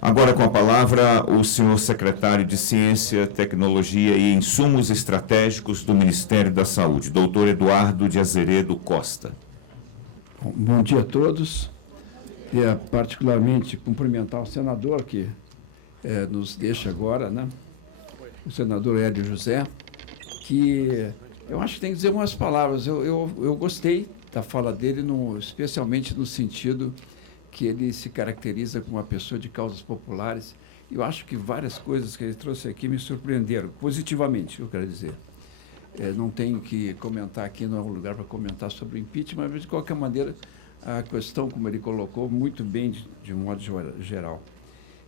Agora com a palavra o senhor secretário de Ciência, Tecnologia e Insumos Estratégicos do Ministério da Saúde, doutor Eduardo de Azeredo Costa. Bom dia a todos. Queria particularmente cumprimentar o senador que nos deixa agora, né? O senador Hélio José, que eu acho que tem que dizer umas palavras. Eu gostei da fala dele, especialmente no sentido que ele se caracteriza como uma pessoa de causas populares. Eu acho que várias coisas que ele trouxe aqui me surpreenderam, positivamente, eu quero dizer. Não tenho que comentar aqui, não é um lugar para comentar sobre o impeachment, mas, de qualquer maneira, a questão, como ele colocou, muito bem, de modo geral.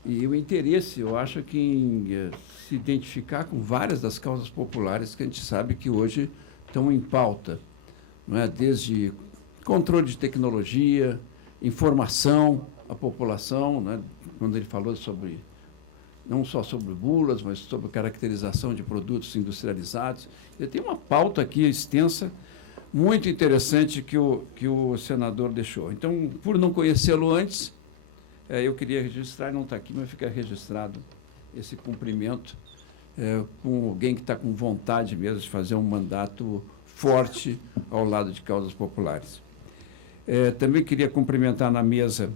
E o interesse, eu acho que em se identificar com várias das causas populares que a gente sabe que hoje estão em pauta, não é? Desde controle de tecnologia, informação à população, né? Quando ele falou sobre, não só sobre bulas, mas sobre caracterização de produtos industrializados. Ele tem uma pauta aqui extensa, muito interessante, que o senador deixou. Então, por não conhecê-lo antes, eu queria registrar, não está aqui, mas fica registrado esse cumprimento com alguém que está com vontade mesmo de fazer um mandato forte ao lado de causas populares. Também queria cumprimentar na mesa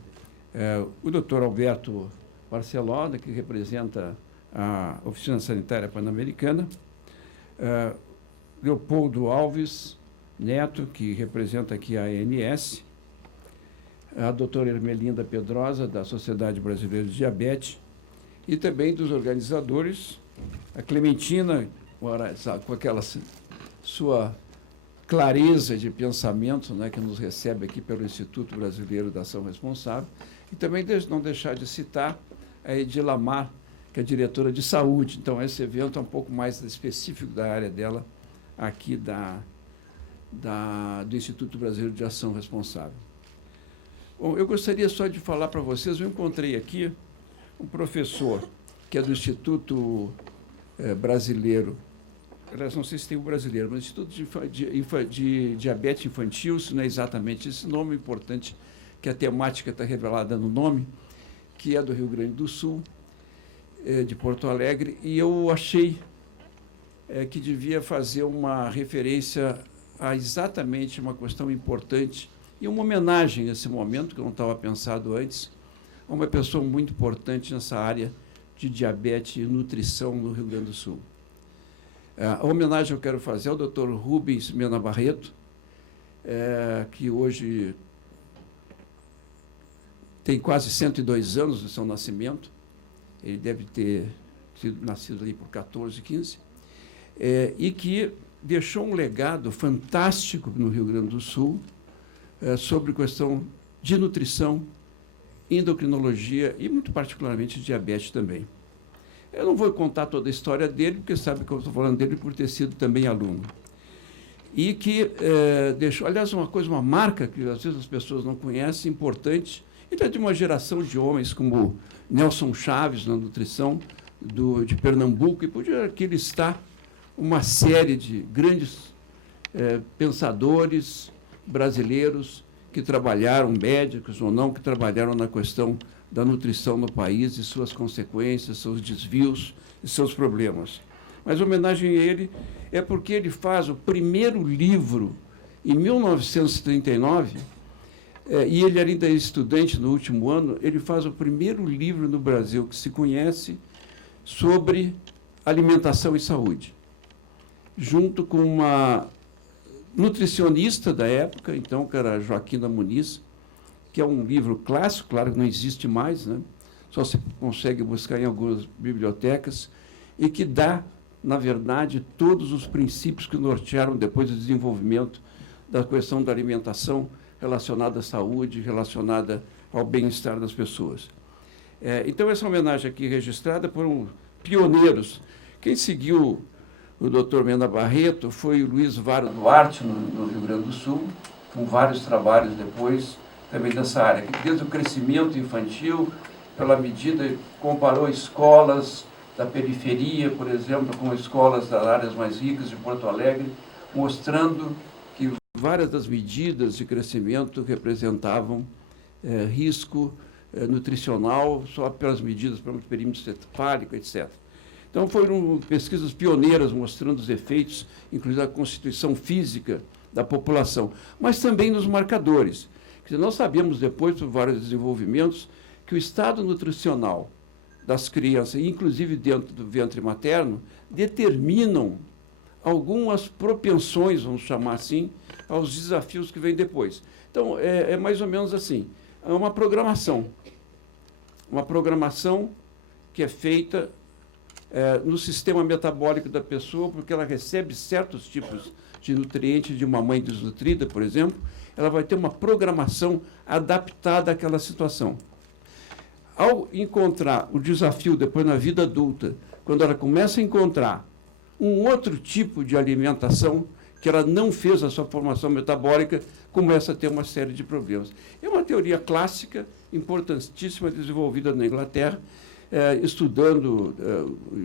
o doutor Alberto Barcelona, que representa a Oficina Sanitária Pan-Americana, Leopoldo Alves Neto, que representa aqui a ANS, a doutora Ermelinda Pedrosa, da Sociedade Brasileira de Diabetes, e também dos organizadores, a Clementina, com aquela sua clareza de pensamento, né, que nos recebe aqui pelo Instituto Brasileiro da Ação Responsável, e também não deixar de citar a Edilamar, que é diretora de saúde. Então, esse evento é um pouco mais específico da área dela, aqui do Instituto Brasileiro de Ação Responsável. Bom, eu gostaria só de falar para vocês, eu encontrei aqui um professor que é do Instituto Brasileiro, aliás, não sei se tem o brasileiro, mas Instituto de Diabetes Infantil, se não é exatamente esse nome, importante que a temática está revelada no nome, que é do Rio Grande do Sul, de Porto Alegre, e eu achei que devia fazer uma referência a exatamente uma questão importante e uma homenagem nesse momento, que não estava pensado antes, a uma pessoa muito importante nessa área de diabetes e nutrição no Rio Grande do Sul. A homenagem que eu quero fazer ao Dr. Rubens Mena Barreto, que hoje tem quase 102 anos do seu nascimento. Ele deve ter nascido ali por 14, 15, e que deixou um legado fantástico no Rio Grande do Sul sobre questão de nutrição, endocrinologia e, muito particularmente, diabetes também. Eu não vou contar toda a história dele, porque sabe que eu estou falando dele por ter sido também aluno. E que deixou, aliás, uma marca que às vezes as pessoas não conhecem, importante. Ele é de uma geração de homens como Nelson Chaves, na nutrição de Pernambuco, e podia aqui listar uma série de grandes pensadores brasileiros que trabalharam, médicos ou não, que trabalharam na questão da nutrição no país e suas consequências, seus desvios e seus problemas. Mas a homenagem a ele é porque ele faz o primeiro livro, em 1939, e ele ainda é estudante no último ano, ele faz o primeiro livro no Brasil que se conhece sobre alimentação e saúde, junto com uma nutricionista da época, então, que era Joaquina Muniz, que é um livro clássico, claro que não existe mais, né? Só se consegue buscar em algumas bibliotecas, e que dá, na verdade, todos os princípios que nortearam depois o desenvolvimento da questão da alimentação relacionada à saúde, relacionada ao bem-estar das pessoas. Então, essa homenagem aqui registrada por pioneiros. Quem seguiu o doutor Mena Barreto foi o Luiz Varo Duarte, no Rio Grande do Sul, com vários trabalhos depois, também dessa área, que desde o crescimento infantil, pela medida, comparou escolas da periferia, por exemplo, com escolas das áreas mais ricas de Porto Alegre, mostrando que várias das medidas de crescimento representavam risco nutricional só pelas medidas para o perímetro cefálico, etc. Então, foram pesquisas pioneiras mostrando os efeitos, inclusive a constituição física da população, mas também nos marcadores. Quer dizer, nós sabemos depois, por vários desenvolvimentos, que o estado nutricional das crianças, inclusive dentro do ventre materno, determinam algumas propensões, vamos chamar assim, aos desafios que vêm depois. Então, é mais ou menos assim, é uma programação que é feita no sistema metabólico da pessoa, porque ela recebe certos tipos de nutrientes de uma mãe desnutrida, por exemplo, ela vai ter uma programação adaptada àquela situação. Ao encontrar o desafio depois na vida adulta, quando ela começa a encontrar um outro tipo de alimentação, que ela não fez a sua formação metabólica, começa a ter uma série de problemas. É uma teoria clássica, importantíssima, desenvolvida na Inglaterra, estudando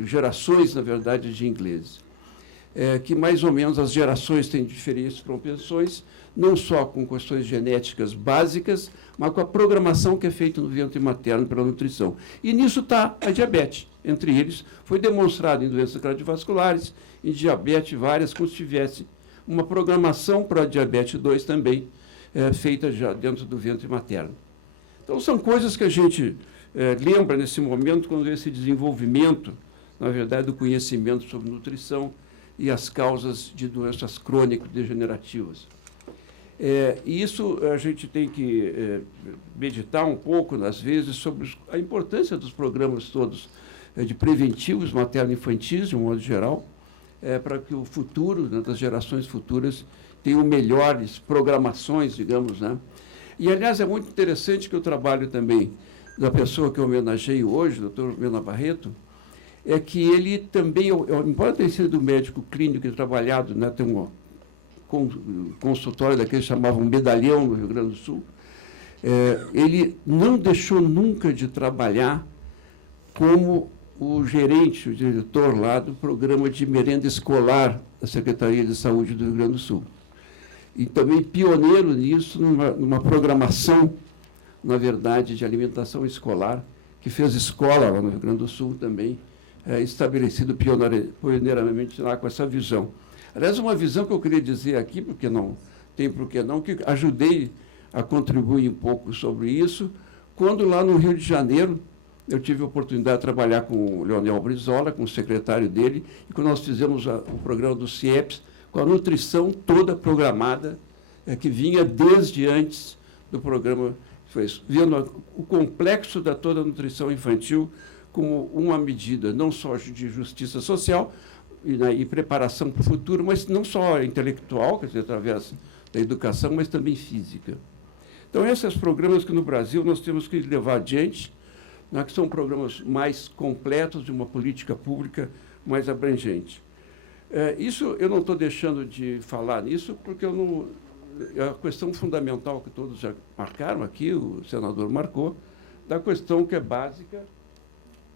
gerações, na verdade, de ingleses. Que mais ou menos as gerações têm diferentes propensões, não só com questões genéticas básicas, mas com a programação que é feita no ventre materno pela nutrição. E nisso está a diabetes. Entre eles, foi demonstrado em doenças cardiovasculares, em diabetes várias, como se tivesse uma programação para a diabetes 2 também, feita já dentro do ventre materno. Então, são coisas que a gente lembra nesse momento, quando esse desenvolvimento, na verdade, do conhecimento sobre nutrição e as causas de doenças crônico-degenerativas. E isso a gente tem que meditar um pouco, às vezes, sobre a importância dos programas todos de preventivos materno-infantis, de um modo geral, para que o futuro, né, das gerações futuras, tenham melhores programações, digamos, né? E, aliás, é muito interessante que o trabalho também da pessoa que eu homenageio hoje, o Dr. Mena Barreto, é que ele também, embora tenha sido médico clínico e trabalhado, né, tem um consultório daqueles que chamavam Medalhão, no Rio Grande do Sul, ele não deixou nunca de trabalhar como o gerente, o diretor lá do programa de merenda escolar da Secretaria de Saúde do Rio Grande do Sul. E também pioneiro nisso, numa programação, na verdade, de alimentação escolar, que fez escola lá no Rio Grande do Sul também, estabelecido pioneiramente lá com essa visão. Aliás, uma visão que eu queria dizer aqui, porque não tem por que não, que ajudei a contribuir um pouco sobre isso, quando lá no Rio de Janeiro, eu tive a oportunidade de trabalhar com o Leonel Brizola, com o secretário dele, e quando nós fizemos o programa do CIEPS, com a nutrição toda programada, que vinha desde antes do programa, vendo o complexo da toda a nutrição infantil como uma medida não só de justiça social e preparação para o futuro, mas não só intelectual, quer dizer, através da educação, mas também física. Então, esses programas que no Brasil nós temos que levar adiante, né, que são programas mais completos de uma política pública mais abrangente. Isso eu não estou deixando de falar nisso, porque a questão fundamental que todos já marcaram aqui, o senador marcou, da questão que é básica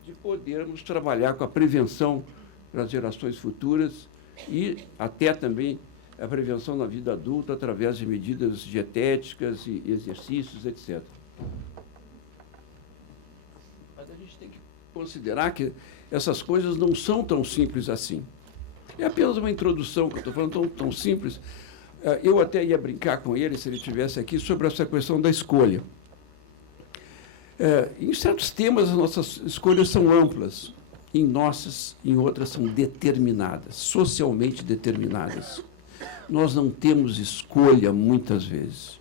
de podermos trabalhar com a prevenção para as gerações futuras e até também a prevenção na vida adulta através de medidas dietéticas e exercícios, etc. Mas a gente tem que considerar que essas coisas não são tão simples assim. É apenas uma introdução que eu estou falando, tão simples. Eu até ia brincar com ele, se ele estivesse aqui, sobre essa questão da escolha. Em certos temas, as nossas escolhas são amplas. Em outras são determinadas, socialmente determinadas. Nós não temos escolha, muitas vezes.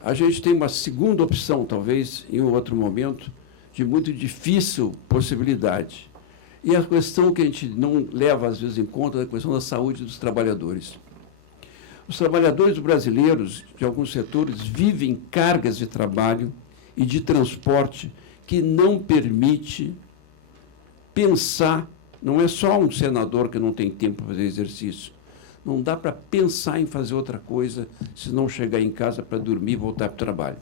A gente tem uma segunda opção, talvez, em um outro momento, de muito difícil possibilidade. E a questão que a gente não leva, às vezes, em conta é a questão da saúde dos trabalhadores. Os trabalhadores brasileiros, de alguns setores, vivem cargas de trabalho e de transporte que não permite pensar. Não é só um senador que não tem tempo para fazer exercício. Não dá para pensar em fazer outra coisa se não chegar em casa para dormir e voltar para o trabalho.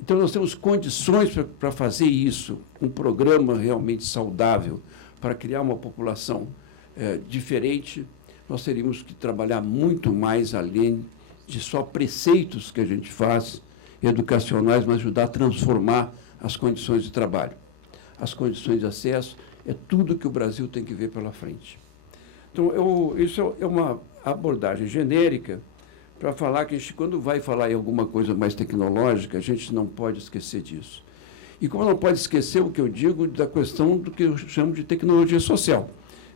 Então, nós temos condições para fazer isso, um programa realmente saudável, para criar uma população diferente. Nós teríamos que trabalhar muito mais além de só preceitos que a gente faz educacionais, mas ajudar a transformar as condições de trabalho, as condições de acesso, é tudo que o Brasil tem que ver pela frente. Então, isso é uma abordagem genérica para falar que a gente, quando vai falar em alguma coisa mais tecnológica, a gente não pode esquecer disso. E como não pode esquecer o que eu digo da questão do que eu chamo de tecnologia social,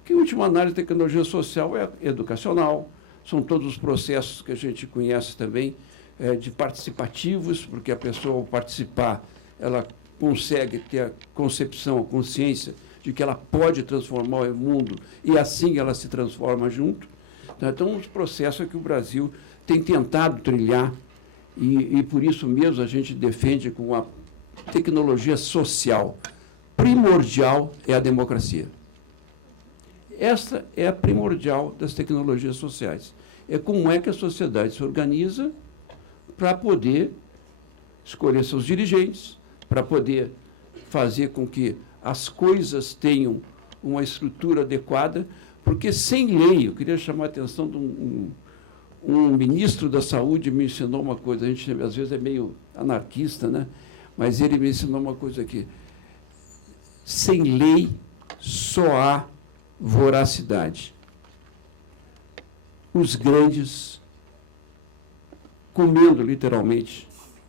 que, em última análise, tecnologia social é educacional, são todos os processos que a gente conhece também, de participativos, porque a pessoa, ao participar, ela consegue ter a concepção, a consciência de que ela pode transformar o mundo e, assim, ela se transforma junto. Então, os processos que o Brasil tem tentado trilhar e, por isso mesmo, a gente defende com a tecnologia social primordial é a democracia. Esta é a primordial das tecnologias sociais. É como é que a sociedade se organiza para poder escolher seus dirigentes, para poder fazer com que as coisas tenham uma estrutura adequada, porque sem lei, eu queria chamar a atenção de um ministro da Saúde me ensinou uma coisa, a gente às vezes é meio anarquista, né? Mas ele me ensinou uma coisa aqui. Sem lei só há voracidade. Os grandes comendo literalmente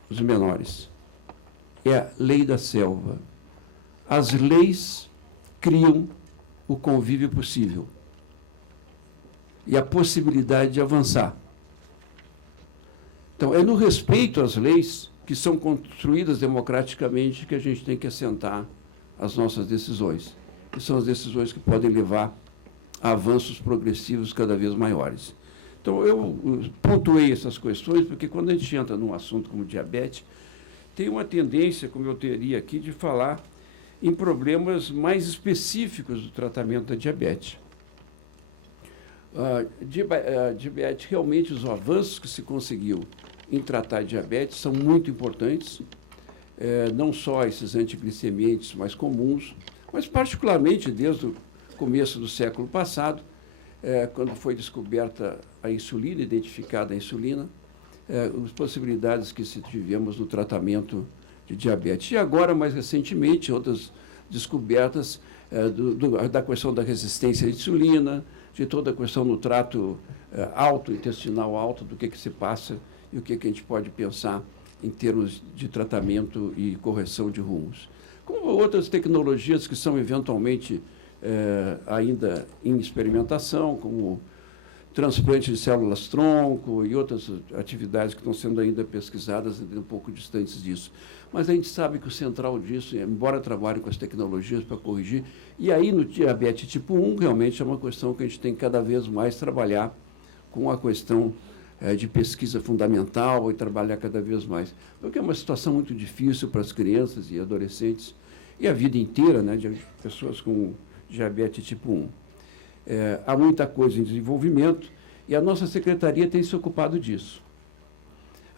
os menores. É a lei da selva. As leis criam o convívio possível e a possibilidade de avançar. Então, é no respeito às leis que são construídas democraticamente que a gente tem que assentar as nossas decisões, que são as decisões que podem levar a avanços progressivos cada vez maiores. Então, eu pontuei essas questões porque, quando a gente entra num assunto como diabetes, tem uma tendência, como eu teria aqui, de falar em problemas mais específicos do tratamento da diabetes. Diabetes, realmente, os avanços que se conseguiu em tratar diabetes são muito importantes, não só esses antiglicemíacos mais comuns, mas particularmente desde o começo do século passado, quando foi descoberta a insulina, identificada a insulina, as possibilidades que tivemos no tratamento de diabetes. E agora, mais recentemente, outras descobertas da questão da resistência à insulina, de toda a questão do trato intestinal alto, do que se passa e o que a gente pode pensar em termos de tratamento e correção de rumos. Como outras tecnologias que são eventualmente ainda em experimentação, como transplante de células-tronco e outras atividades que estão sendo ainda pesquisadas, um pouco distantes disso. Mas a gente sabe que o central disso, embora trabalhe com as tecnologias para corrigir, e aí no diabetes tipo 1, realmente é uma questão que a gente tem que cada vez mais trabalhar com a questão de pesquisa fundamental e trabalhar cada vez mais. Porque é uma situação muito difícil para as crianças e adolescentes, e a vida inteira, né, de pessoas com diabetes tipo 1. Há muita coisa em desenvolvimento e a nossa secretaria tem se ocupado disso.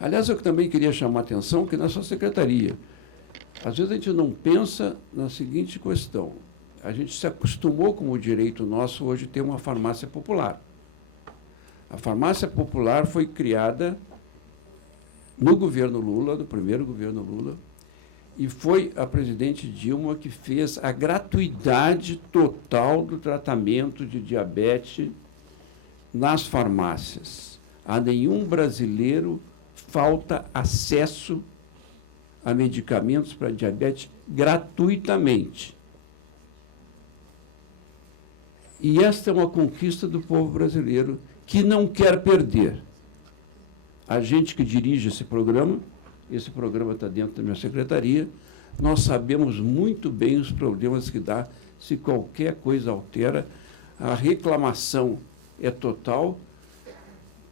Aliás, eu também queria chamar a atenção que na sua secretaria, às vezes a gente não pensa na seguinte questão. A gente se acostumou com o direito nosso hoje ter uma farmácia popular. A farmácia popular foi criada no governo Lula, no primeiro governo Lula, e foi a presidente Dilma que fez a gratuidade total do tratamento de diabetes nas farmácias. A nenhum brasileiro falta acesso a medicamentos para diabetes gratuitamente. E esta é uma conquista do povo brasileiro que não quer perder. A gente que dirige esse programa está dentro da minha secretaria, nós sabemos muito bem os problemas que dá se qualquer coisa altera, a reclamação é total,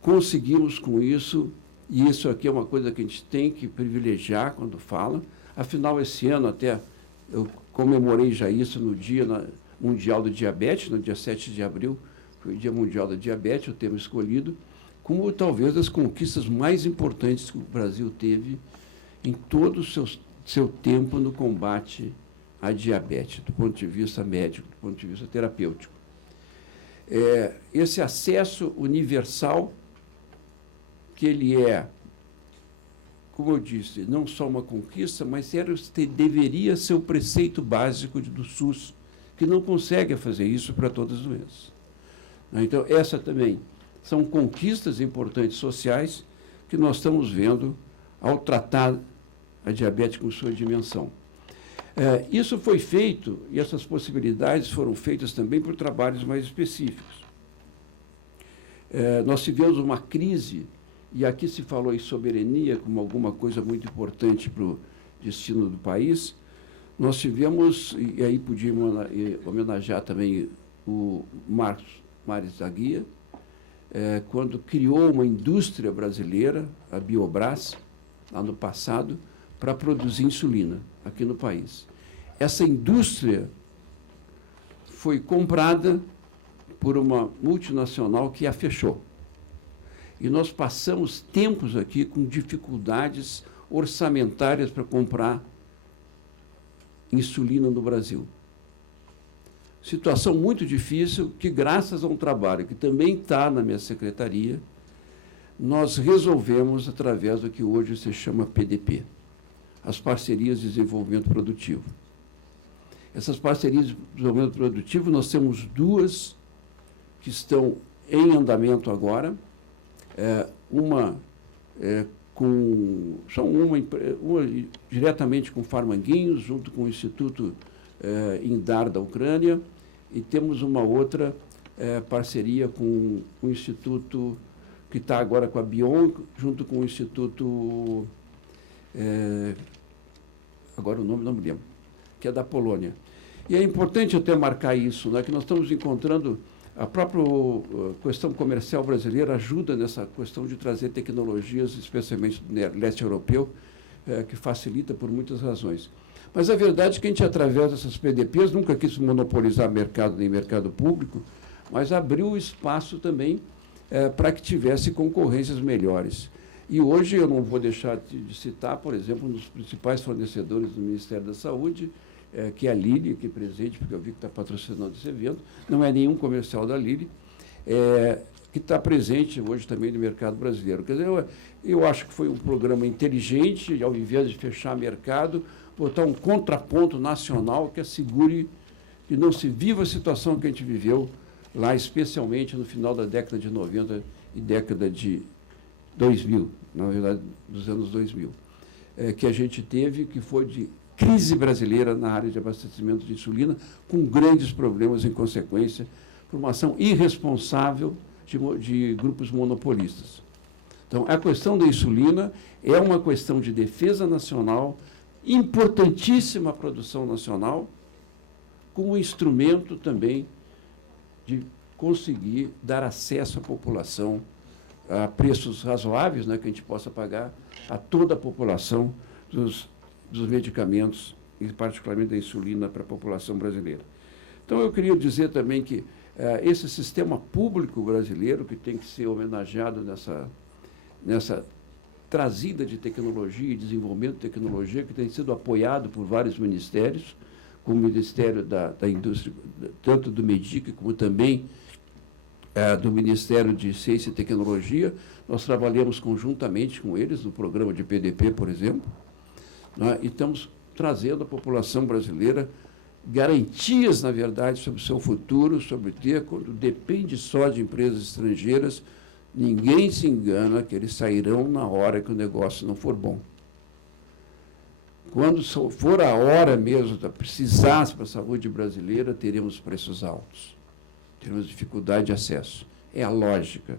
conseguimos com isso, e isso aqui é uma coisa que a gente tem que privilegiar quando fala. Afinal, esse ano até eu comemorei já isso no Dia Mundial do Diabetes, no dia 7 de abril, foi o Dia Mundial do Diabetes, o tema escolhido, como talvez das conquistas mais importantes que o Brasil teve em todo o seu tempo no combate à diabetes, do ponto de vista médico, do ponto de vista terapêutico. Esse acesso universal, que ele é como eu disse, não só uma conquista, mas deveria ser o preceito básico do SUS, que não consegue fazer isso para todas as doenças. Então, essa também são conquistas importantes sociais que nós estamos vendo ao tratar a diabetes com sua dimensão. Isso foi feito, e essas possibilidades foram feitas também por trabalhos mais específicos. Nós tivemos uma crise, e aqui se falou em soberania como alguma coisa muito importante para o destino do país. Nós tivemos, e aí podíamos homenagear também o Mário Zaguia, quando criou uma indústria brasileira, a Biobras, lá no passado, para produzir insulina aqui no país. Essa indústria foi comprada por uma multinacional que a fechou. E nós passamos tempos aqui com dificuldades orçamentárias para comprar insulina no Brasil. Situação muito difícil que, graças a um trabalho que também está na minha secretaria, nós resolvemos através do que hoje se chama PDP, as Parcerias de Desenvolvimento Produtivo. Essas parcerias de desenvolvimento produtivo, nós temos duas que estão em andamento agora, uma diretamente com Farmanguinhos, junto com o Instituto Indar da Ucrânia, e temos uma outra parceria com o Instituto, que está agora com a Bion, junto com o Instituto, agora o nome não me lembro, que é da Polônia. E é importante até marcar isso, né, que nós estamos encontrando, a própria questão comercial brasileira ajuda nessa questão de trazer tecnologias, especialmente do leste europeu, que facilita por muitas razões. Mas a verdade é que a gente, através dessas PDPs, nunca quis monopolizar mercado nem mercado público, mas abriu espaço também para que tivesse concorrências melhores. E hoje eu não vou deixar de citar, por exemplo, um dos principais fornecedores do Ministério da Saúde, que é a Lilly, aqui presente, porque eu vi que está patrocinando esse evento, não é nenhum comercial da Lilly, que está presente hoje também no mercado brasileiro. Quer dizer, eu acho que foi um programa inteligente, ao invés de fechar mercado, botar um contraponto nacional que assegure que não se viva a situação que a gente viveu lá, especialmente no final da década de 90 e década de 2000, na verdade, dos anos 2000, que a gente teve, que foi de crise brasileira na área de abastecimento de insulina, com grandes problemas em consequência, por uma ação irresponsável de grupos monopolistas. Então, a questão da insulina é uma questão de defesa nacional, importantíssima a produção nacional, como instrumento também de conseguir dar acesso à população a preços razoáveis, né, que a gente possa pagar a toda a população dos medicamentos, e particularmente da insulina para a população brasileira. Então, eu queria dizer também que esse sistema público brasileiro, que tem que ser homenageado nessa trazida de tecnologia e desenvolvimento de tecnologia, que tem sido apoiado por vários ministérios, como o Ministério da Indústria, tanto do MEDIC, como também do Ministério de Ciência e Tecnologia. Nós trabalhamos conjuntamente com eles no programa de PDP, por exemplo, e estamos trazendo à população brasileira garantias, na verdade, sobre o seu futuro, sobre ter, quando depende só de empresas estrangeiras, ninguém se engana que eles sairão na hora que o negócio não for bom. Quando for a hora mesmo de precisar para a saúde brasileira, teremos preços altos, teremos dificuldade de acesso. É a lógica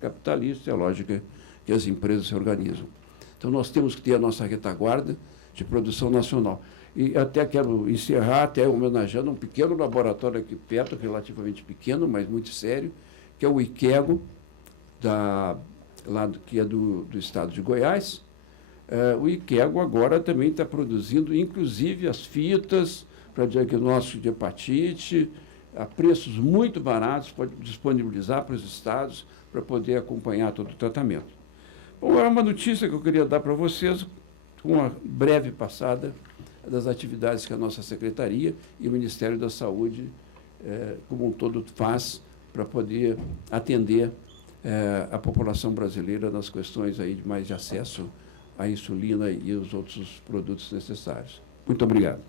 capitalista, é a lógica que as empresas se organizam. Então, nós temos que ter a nossa retaguarda de produção nacional. E até quero encerrar, até homenageando um pequeno laboratório aqui perto, relativamente pequeno, mas muito sério, que é o IQEGO, que é do estado de Goiás. O IQEGO agora também está produzindo, inclusive, as fitas para diagnóstico de hepatite, a preços muito baratos, pode disponibilizar para os estados para poder acompanhar todo o tratamento. Bom, é uma notícia que eu queria dar para vocês, uma breve passada das atividades que a nossa Secretaria e o Ministério da Saúde, como um todo, faz para poder atender a população brasileira nas questões aí de mais de acesso à insulina e os outros produtos necessários. Muito obrigado.